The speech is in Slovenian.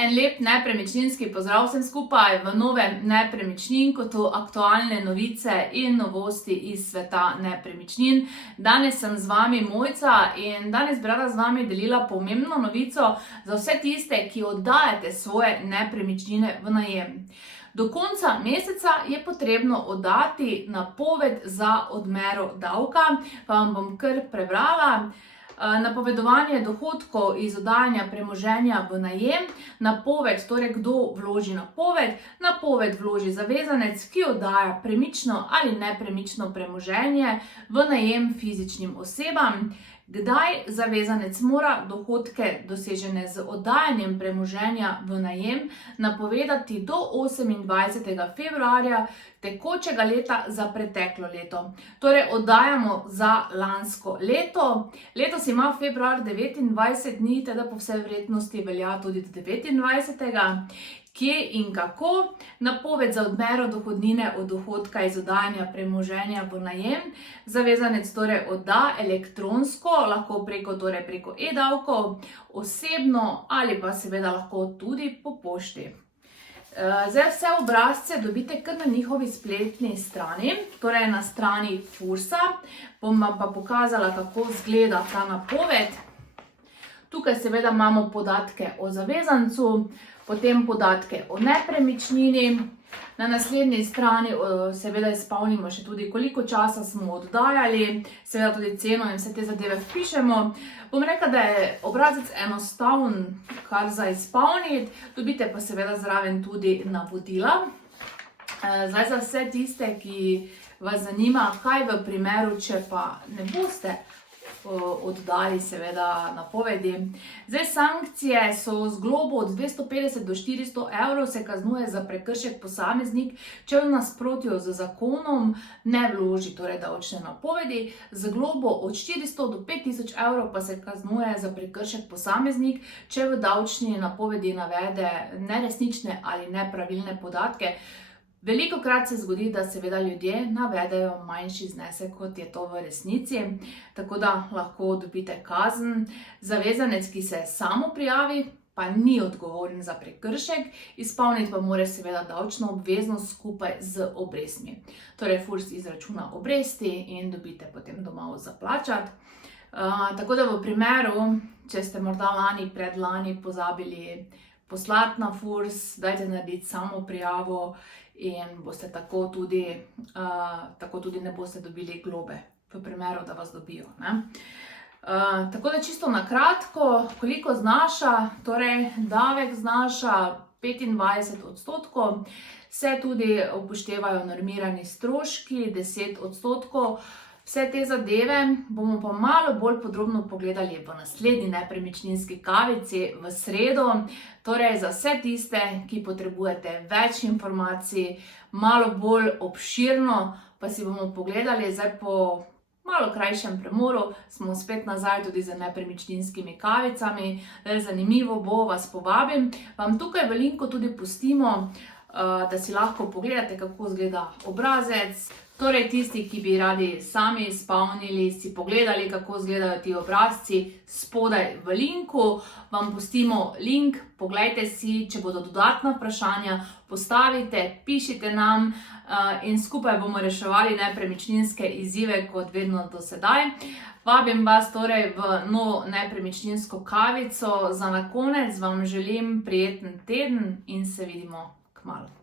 En lep nepremičninski pozdrav vsem skupaj v novem Nepremičninku, to aktualne novice in novosti iz sveta nepremičnin. Danes sem z vami Mojca in danes bi rada z vami delila pomembno novico za vse tiste, ki oddajate svoje nepremičnine v najem. Do konca meseca je potrebno oddati napoved za odmero davka, pa vam bom kar prebrala. Napovedovanje dohodkov iz oddajanja premoženja v najem, napoved, torej kdo vloži napoved, napoved vloži zavezanec, ki oddaja premično ali nepremično premoženje v najem fizičnim osebam. Kdaj zavezanec mora dohodke dosežene z oddajanjem premoženja v najem napovedati do 28. februarja tekočega leta za preteklo leto. Torej oddajamo za lansko leto. Letos ima februar 29 dni, teda po vsej verjetnosti velja tudi do 29. Kje in kako? Napoved za odmero dohodnine od dohodka iz oddajanja premoženja v najem. Zavezanec torej odda elektronsko, lahko preko e-davkov, osebno ali pa seveda lahko tudi po pošti. Zdaj vse obrazce dobite kar na njihovi spletni strani, torej na strani Fursa. Bom vam pa pokazala, kako izgleda ta napoved. Tukaj seveda imamo podatke o zavezancu, potem podatke o nepremičnini. Na naslednji strani seveda izpolnimo še tudi, koliko časa smo oddajali, seveda tudi ceno in vse te zadeve vpišemo. Bom rekla, da je obrazec enostaven kar za izpolniti, dobite pa seveda zraven tudi navodila. Zdaj za vse tiste, ki vas zanima, kaj v primeru, če pa ne boste oddali seveda napovedi. Zdaj sankcije so z globo od 250 do 400 evrov se kaznuje za prekršek posameznik, če v nasprotju z zakonom ne vloži torej davčne napovedi. Z globo od 400 do 5000 evrov pa se kaznuje za prekršek posameznik, če v davčni napovedi navede neresnične ali nepravilne podatke. Velikokrat se zgodi, da seveda ljudje navedejo manjši znesek, kot je to v resnici, tako da lahko dobite kazen. Zavezanec, ki se samo prijavi, pa ni odgovoren za prekršek, izpolniti pa mora seveda davčno obveznost skupaj z obrestmi. Torej Furs izračuna obresti in dobite potem domov za plačati. Tako da v primeru, če ste morda predlani pozabili poslati na Furs, dajte narediti samo prijavo in boste tako tudi ne boste dobili globe, v primeru, da vas dobijo. Tako da čisto na kratko, koliko znaša, torej davek znaša 25%, se tudi upoštevajo normirani stroški 10%. Vse te zadeve bomo pa malo bolj podrobno pogledali v naslednji nepremičninski kavici v sredo. Torej za vse tiste, ki potrebujete več informacij, malo bolj obširno, pa si bomo pogledali zdaj po malo krajšem premoru, smo spet nazaj tudi z nepremičninskimi kavicami. Zanimivo bo, vas povabim. Vam tukaj v linku tudi pustimo, da si lahko pogledate, kako izgleda obrazec. Torej tisti, ki bi radi sami izpolnili, si pogledali, kako izgledajo ti obrazci, spodaj v linku vam pustimo link, poglejte si, če bodo dodatna vprašanja, postavite, pišite nam in skupaj bomo reševali nepremičninske izzive, kot vedno do sedaj. Vabim vas torej v novo nepremičninsko kavico. Za na konec vam želim prijeten teden in se vidimo kmalu.